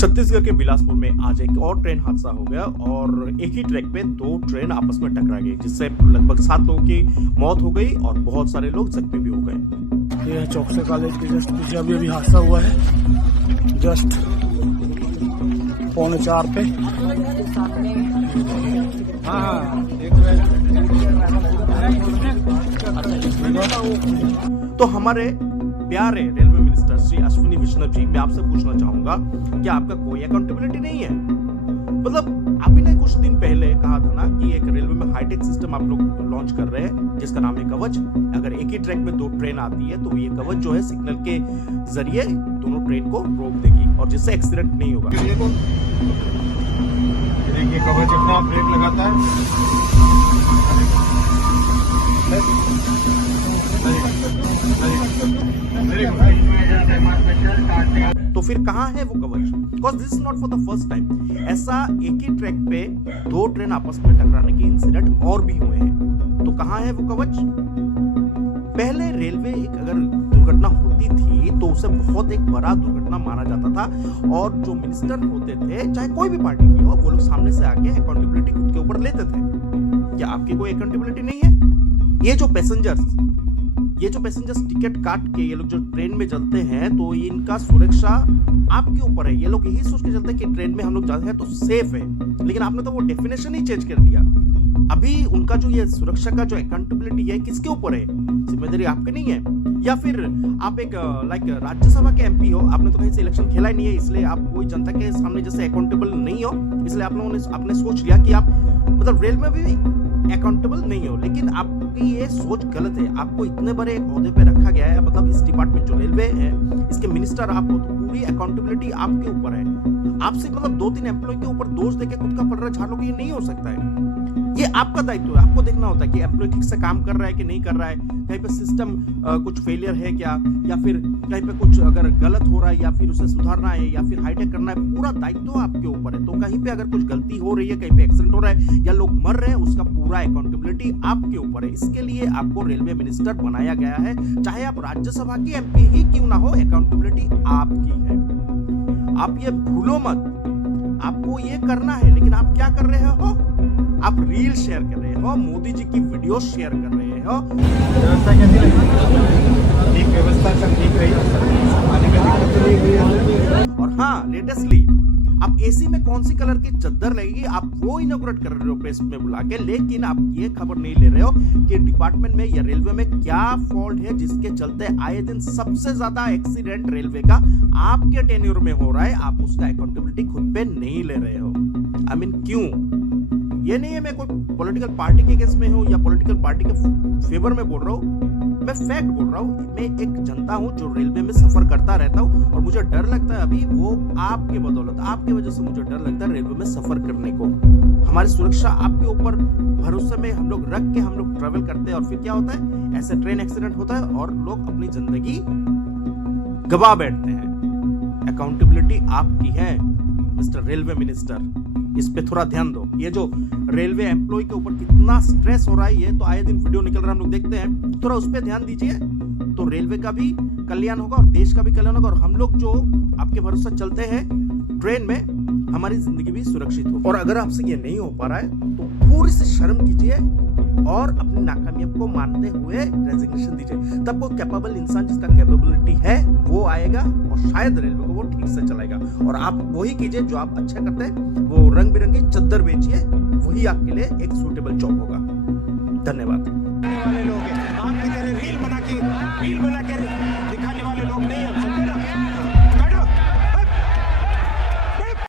छत्तीसगढ़ के बिलासपुर में आज एक और ट्रेन हादसा हो गया और एक ही ट्रैक पे दो ट्रेन आपस में टकरा गई, जिससे लगभग 7 लोगों की मौत हो गई और बहुत सारे लोग जख्मी भी हो गए। यह चौकसा कॉलेज के जस्ट पीछे अभी हादसा हुआ है, जस्ट 3:45 पे। तो हमारे प्यारे रेलवे मिनिस्टर श्री अश्विनी वैष्णव जी, मैं आपसे पूछना चाहूंगा, क्या आपका कोई अकाउंटेबिलिटी नहीं है? मतलब अभी ने कुछ दिन पहले कहा था ना कि एक रेलवे में हाईटेक सिस्टम आप लोग लॉन्च कर रहे हैं जिसका नाम है कवच। अगर एक ही ट्रैक पे दो ट्रेन आती है तो ये कवच जो है सिग्नल के जरिए दोनों ट्रेन को रोक देगी और जिससे एक्सीडेंट नहीं होगा। देखिए कवच अपना ब्रेक लगाता है। तो फिर कहाँ है वो कवच? Because this is not for the first time। ऐसा एक ही ट्रैक पे दो ट्रेन आपस में टकराने के इंसिडेंट और भी हुए हैं। तो कहाँ है वो कवच? पहले रेलवे एक अगर दुर्घटना होती थी तो उसे बहुत एक बड़ा दुर्घटना माना जाता था और जो मिनिस्टर होते थे, चाहे कोई भी पार्टी की हो, वो लोग सामने से आके अकाउंटेबिलिटी खुद के ऊपर लेते थे। क्या आपकी कोई अकाउंटेबिलिटी नहीं है? ये जो पैसेंजर्स टिकट काट के ये लोग जो ट्रेन में चलते हैं तो इनका सुरक्षा आपके ऊपर है। ये लोग यही सोच के चलते हैं कि ट्रेन में हम लोग जाते हैं तो सेफ है, लेकिन आपने तो वो डेफिनेशन ही चेंज कर दिया। अभी उनका जो ये सुरक्षा का जो अकाउंटेबिलिटी है किसके ऊपर है? जिम्मेदारी आपकी नहीं है? या फिर आप एक राज्यसभा के एमपी हो, आपने तो कहीं से इलेक्शन खेला ही नहीं है, इसलिए आप कोई जनता के सामने जैसे अकाउंटेबल नहीं हो, इसलिए आप लोगों ने आपने सोच लिया कि आप मतलब रेल में भी अकाउंटेबल नहीं हो। लेकिन आपकी ये सोच गलत है। आपको इतने बड़े एक ओहदे पे रखा गया है, मतलब इस डिपार्टमेंट जो रेलवे है इसके मिनिस्टर आप हो, तो पूरी अकाउंटेबिलिटी आपके ऊपर है। आपसे मतलब 2-3 एम्प्लॉय के ऊपर दोष देके खुद का पलड़ा झाड़ोगे, ये नहीं हो सकता है। ये आपका दायित्व है, आपको देखना होता है कि एम्प्लॉय ठीक से काम कर रहा है कि नहीं कर रहा है, कहीं पे सिस्टम कुछ फेलियर है क्या, या फिर कहीं पे कुछ अगर गलत हो रहा है या फिर उसे सुधारना है या फिर हाईटेक करना है, पूरा दायित्व आपके ऊपर है। तो कहीं पे अगर कुछ गलती हो रही है, कहीं पे एक्सीडेंट हो रहा है या लोग मर रहे हैं, उसका पूरा अकाउंटेबिलिटी आपके ऊपर है। इसके लिए आपको रेलवे मिनिस्टर बनाया गया है, चाहे आप राज्यसभा की एमपी ही क्यों ना हो, अकाउंटेबिलिटी आपकी है। आप ये भूलो मत, आपको ये करना है। लेकिन आप क्या कर रहे हो? आप रील शेयर कर रहे हो, मोदी जी की वीडियो शेयर कर रहे हो। व्यवस्था कैसी रही? ठीक व्यवस्था सब ठीक रही, आने में दिक्कत नहीं हुई। और हाँ, लेटेस्टली आप एसी में कौन सी कलर की चद्दर लगेगी आप वो इनॉग्रेट कर रहे हो प्रेस में बुला के, लेकिन आप ये खबर नहीं ले रहे हो कि डिपार्टमेंट में या रेलवे में क्या फॉल्ट है जिसके चलते आए दिन सबसे ज्यादा एक्सीडेंट रेलवे का आपके टेन्योर में हो रहा है। आप उसका अकाउंटेबिलिटी खुद पे नहीं ले रहे हो। आई मीन क्यों? ये नहीं है मैं कोई पॉलिटिकल पार्टी के केस में हूँ या पॉलिटिकल पार्टी के फेवर में बोल रहा हूँ, मैं फैक्ट बोल रहा हूँ। मैं एक जनता हूँ जो रेलवे में सफर करता रहता हूँ और मुझे डर लगता है अभी वो आपके बदौलत, आपकी वजह से मुझे डर लगता है रेलवे में सफर करने को। हमारी सुरक्षा आपके ऊपर भरोसे में हम लोग रख के हम लोग ट्रेवल करते हैं और फिर क्या होता है, ऐसे ट्रेन एक्सीडेंट होता है और लोग अपनी जिंदगी गवा बैठते हैं। अकाउंटेबिलिटी आपकी है मिस्टर रेलवे मिनिस्टर, इस पे थोड़ा ध्यान दो। ये जो रेलवे एम्प्लॉय के ऊपर कितना स्ट्रेस हो रहा है, ये तो आए दिन वीडियो निकल रहा है, हम लोग देखते हैं, थोड़ा उस पे ध्यान दीजिए तो रेलवे का भी कल्याण होगा और देश का भी कल्याण होगा और हम लोग जो आपके भरोसे चलते हैं ट्रेन में, हमारी जिंदगी भी सुरक्षित हो। और अगर आपसे ये नहीं हो पा रहा है तो पूरी से शर्म कीजिए और अपनी नाकामियत को मानते हुए रेजिग्नेशन दीजिए। तब कोई कैपेबल इंसान जिसका कैपेबिलिटी है वो आएगा और शायद रेलवे को वो ठीक से चलाएगा। और आप वही कीजिए जो आप अच्छा करते हैं, वो रंग बिरंगी चद्दर बेचिए, वही आपके लिए एक सूटेबल जॉब होगा। धन्यवाद। वाले लोग हैं, आपकी तरह रील बना के